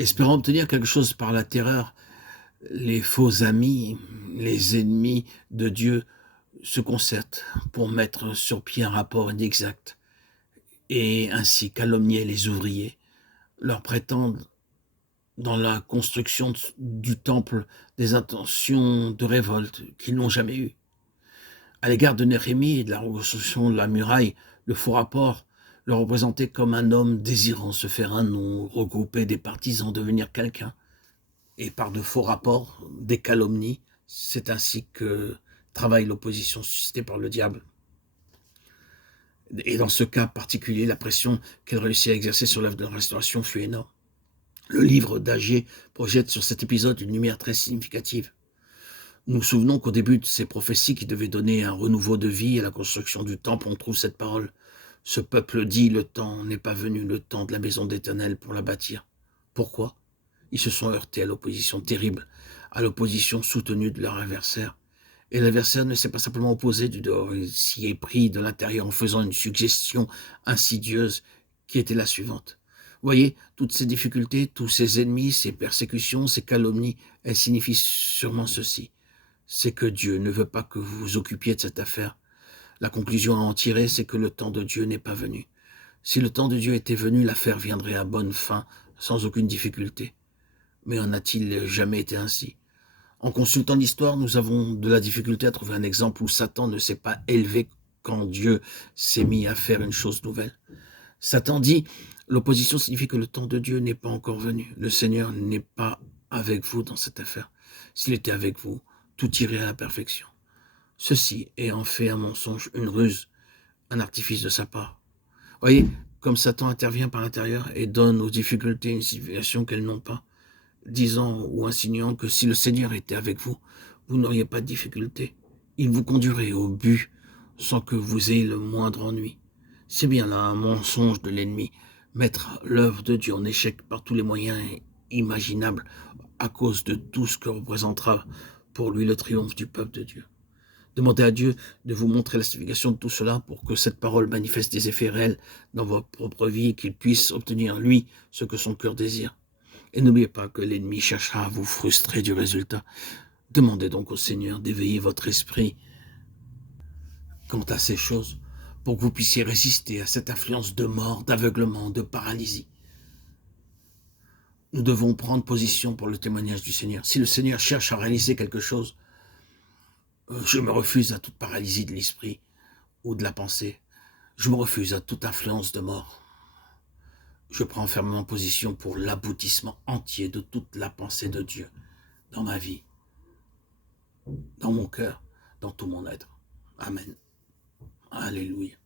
Espérant obtenir quelque chose par la terreur, les faux amis, les ennemis de Dieu se concertent pour mettre sur pied un rapport inexact et ainsi calomnier les ouvriers, leur prétendent dans la construction du temple des intentions de révolte qu'ils n'ont jamais eues. À l'égard de Néhémie et de la reconstruction de la muraille, le faux rapport le représentait comme un homme désirant se faire un nom, regrouper des partisans, devenir quelqu'un. Et par de faux rapports, des calomnies, c'est ainsi que travaille l'opposition suscitée par le diable. Et dans ce cas particulier, la pression qu'elle réussit à exercer sur l'œuvre de la restauration fut énorme. Le livre d'Agé projette sur cet épisode une lumière très significative. Nous nous souvenons qu'au début de ces prophéties qui devaient donner un renouveau de vie à la construction du temple, on trouve cette parole. Ce peuple dit, le temps n'est pas venu, le temps de la maison d'Éternel pour la bâtir. Pourquoi? Ils se sont heurtés à l'opposition terrible, à l'opposition soutenue de leur adversaire. Et l'adversaire ne s'est pas simplement opposé du dehors, il s'y est pris de l'intérieur en faisant une suggestion insidieuse qui était la suivante. Vous voyez, toutes ces difficultés, tous ces ennemis, ces persécutions, ces calomnies, elles signifient sûrement ceci. C'est que Dieu ne veut pas que vous vous occupiez de cette affaire. La conclusion à en tirer, c'est que le temps de Dieu n'est pas venu. Si le temps de Dieu était venu, l'affaire viendrait à bonne fin, sans aucune difficulté. Mais en a-t-il jamais été ainsi? En consultant l'histoire, nous avons de la difficulté à trouver un exemple où Satan ne s'est pas élevé quand Dieu s'est mis à faire une chose nouvelle. Satan dit, l'opposition signifie que le temps de Dieu n'est pas encore venu. Le Seigneur n'est pas avec vous dans cette affaire. S'il était avec vous, tout irait à la perfection. Ceci est en fait un mensonge, une ruse, un artifice de sa part. Voyez, comme Satan intervient par l'intérieur et donne aux difficultés une situation qu'elles n'ont pas, disant ou insinuant que si le Seigneur était avec vous, vous n'auriez pas de difficulté. Il vous conduirait au but sans que vous ayez le moindre ennui. C'est bien là un mensonge de l'ennemi, mettre l'œuvre de Dieu en échec par tous les moyens imaginables à cause de tout ce que représentera pour lui le triomphe du peuple de Dieu. Demandez à Dieu de vous montrer la signification de tout cela pour que cette parole manifeste des effets réels dans votre propre vie et qu'il puisse obtenir, lui, ce que son cœur désire. Et n'oubliez pas que l'ennemi cherchera à vous frustrer du résultat. Demandez donc au Seigneur d'éveiller votre esprit quant à ces choses pour que vous puissiez résister à cette influence de mort, d'aveuglement, de paralysie. Nous devons prendre position pour le témoignage du Seigneur. Si le Seigneur cherche à réaliser quelque chose, je me refuse à toute paralysie de l'esprit ou de la pensée. Je me refuse à toute influence de mort. Je prends fermement position pour l'aboutissement entier de toute la pensée de Dieu dans ma vie, dans mon cœur, dans tout mon être. Amen. Alléluia.